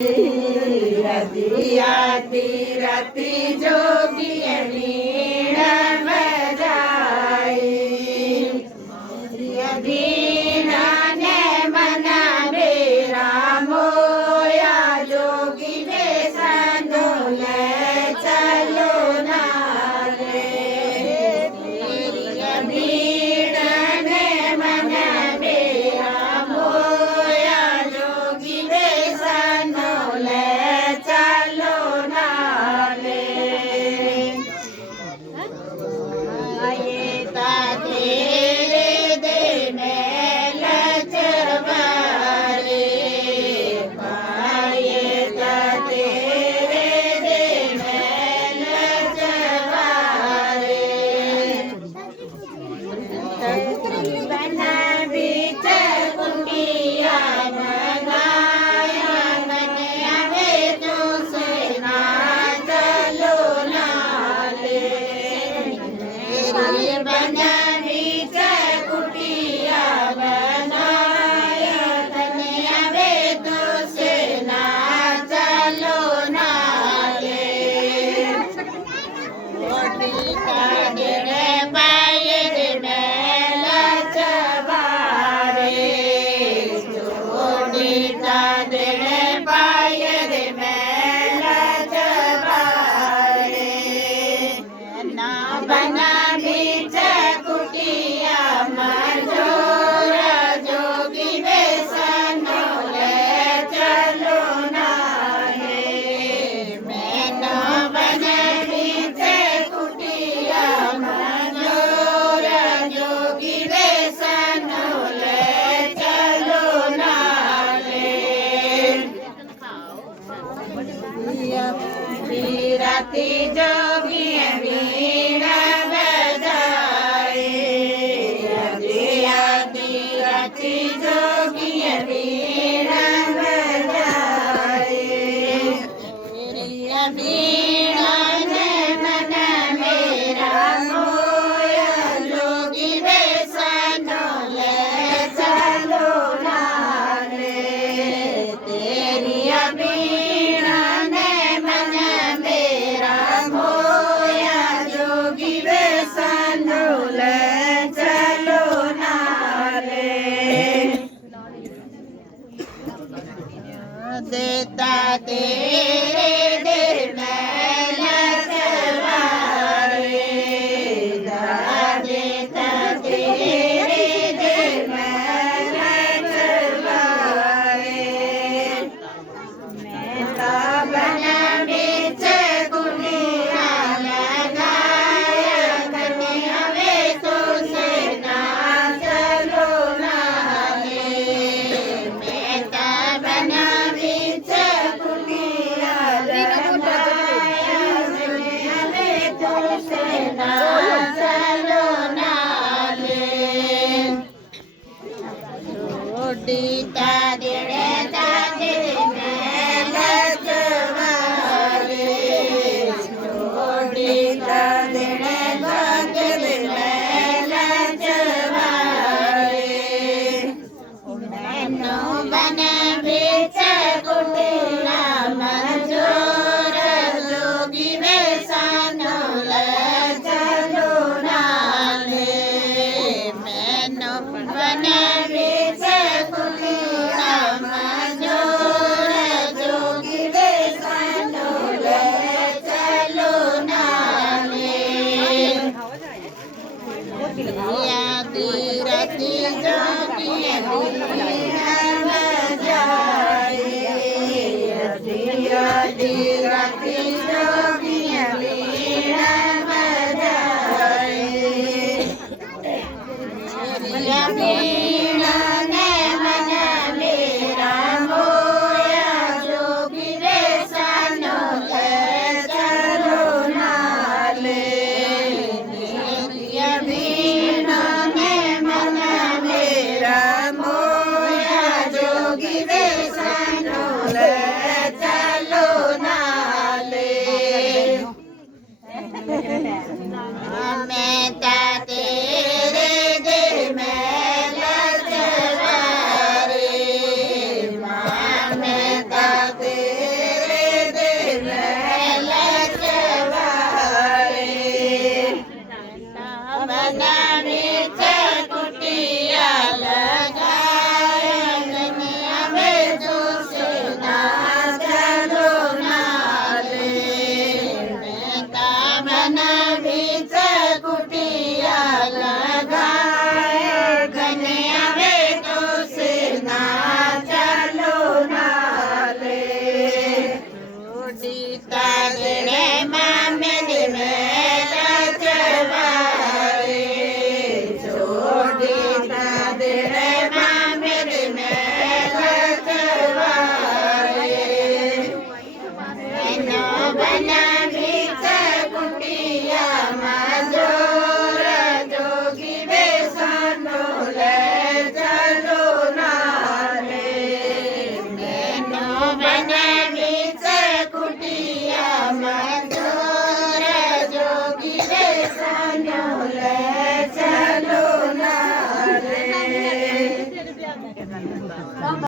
रति आती रति जोगी वीणा बजाई वीणा ने मना बेरा मोया जोगी ने संदोल चलो ना रे वीणा ने मना बेरा मोया जोगी ने संदोल चलो ना रे आये तेरे दे में लचवारे पाये तेरे दे में लचवारे बना बीच कुटिया बनाया बने आवे तो सेना चलो ना ले बना बीच कुटिया बनाया बने आवे तो सेना चलो ना ले ओटी कागड़े पाये रे मेला चवारे ओटी कागड़े पाये रे मेला चवारे ना बना बीच कुटिया मजोरा जोगी बेसनो ले चलो ना रे मैं ना बना बीच कुटिया मजोरा जोगी बेसनो ले चलो ना रे राती जोगी वीणा बजाए राती जोगी वीणा बजाए वीणा ने मन मेरा मोया जोगी बेसनो ले चलो ना रे तेरी वीणा ने मन मेरा मोया जोगी बेसनो ले चलो ना रे देता तेरे दिल में लचवारे देता तेरे दिल में लचवारे मैं तो बना बीच कुटिया लगाया कन्या वे तो सेना चलो ना रे मैं तो बना बीच कुटिया लगाया માન્યો લે ચલો ના રે